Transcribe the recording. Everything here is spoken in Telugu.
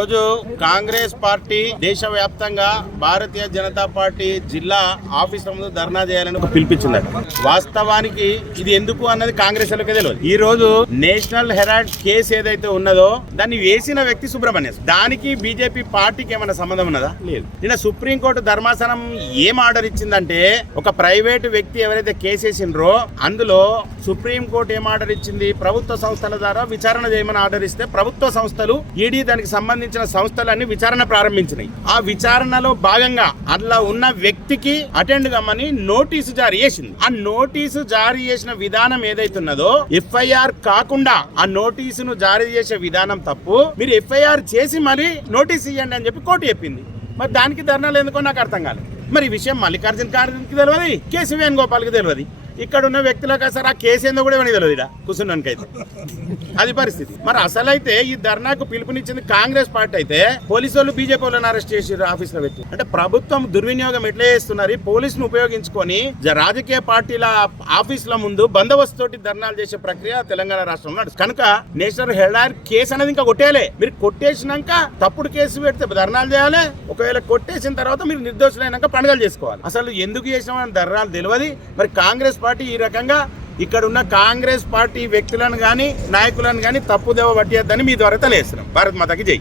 ఈరోజు కాంగ్రెస్ పార్టీ దేశవ్యాప్తంగా భారతీయ జనతా పార్టీ జిల్లా ఆఫీసుల ముందు ధర్నా చేయాలని పిలిపించిందట. వాస్తవానికి ఇది ఎందుకు అన్నది కాంగ్రెస్ వాళ్ళకే తెలియదు. ఈ రోజు నేషనల్ హెరాల్డ్ కేసు ఏదైతే ఉన్నదో దాన్ని వేసిన వ్యక్తి సుబ్రహ్మణ్యం. దానికి బీజేపీ పార్టీకి ఏమైనా సంబంధం ఉన్నదా? లేదు. నిన్న సుప్రీంకోర్టు ధర్మాసనం ఏం ఆర్డర్ ఇచ్చిందంటే, ఒక ప్రైవేటు వ్యక్తి ఎవరైతే కేసు వేసిండ్రో అందులో సుప్రీంకోర్టు ఏం ఆర్డర్ ఇచ్చింది, ప్రభుత్వ సంస్థల ద్వారా విచారణ చేయమని ఆర్డర్ ఇస్తే ప్రభుత్వ సంస్థలు ఈడీ దానికి సంబంధించిన సంస్థలన్నీ విచారణ ప్రారంభించినాయి. ఆ విచారణలో భాగంగా అందులో ఉన్న వ్యక్తికి అటెండ్ కమ్మని నోటీసు జారీ చేసింది. ఆ నోటీసు జారీ చేసిన విధానం ఏదైతున్నదో ఎఫ్ఐఆర్ కాకుండా ఆ నోటీసును జారీ చేసే విధానం తప్పు. మీరు ఎఫ్ఐఆర్ చేసి మరి నోటీస్ ఇవ్వండి అని చెప్పి కోర్టు చెప్పింది. మరి దానికి ధర్నాలు ఎందుకో నాకు అర్థం కాలేదు. మరి ఈ విషయం మల్లికార్జున ఖార్గేకి తెలియదు, కేసీ వేణుగోపాల్కి తెలియదు. ఇక్కడ ఉన్న వ్యక్తులకు అసలు ఆ కేసు ఏందో కూడా ఏమని తెలియదు. ఇక్కడ కూర్చున్నానికైతే అది పరిస్థితి. మరి అసలైతే ఈ ధర్నాకు పిలుపునిచ్చింది కాంగ్రెస్ పార్టీ అయితే పోలీసు వాళ్ళు బీజేపీ వాళ్ళని అరెస్ట్ చేసి ఆఫీసులో పెట్టి, అంటే ప్రభుత్వం దుర్వినియోగం ఎట్లా చేస్తున్నారు? పోలీసును ఉపయోగించుకొని రాజకీయ పార్టీల ఆఫీసుల ముందు బందోబస్తు తోటి ధర్నాలు చేసే ప్రక్రియ తెలంగాణ రాష్ట్రంలో నడుస్తుంది. కనుక నేషనల్ హెరాల్డ్ కేసు అనేది ఇంకా కొట్టేయాలి. మీరు కొట్టేసినాక తప్పుడు కేసు పెడితే ధర్నాలు చేయాలి. ఒకవేళ కొట్టేసిన తర్వాత మీరు నిర్దోషులైనాక పండుగలు చేసుకోవాలి. అసలు ఎందుకు చేసినామని ధర్నాలు తెలియదు. మరి కాంగ్రెస్ పార్టీ ఈ రకంగా ఇక్కడ ఉన్న కాంగ్రెస్ పార్టీ వ్యక్తులను కానీ నాయకులను కానీ తప్పుదేవ పట్టియద్దని మీ ద్వారా తెలియజేస్తున్నాం. భారత్ మాతకి జై.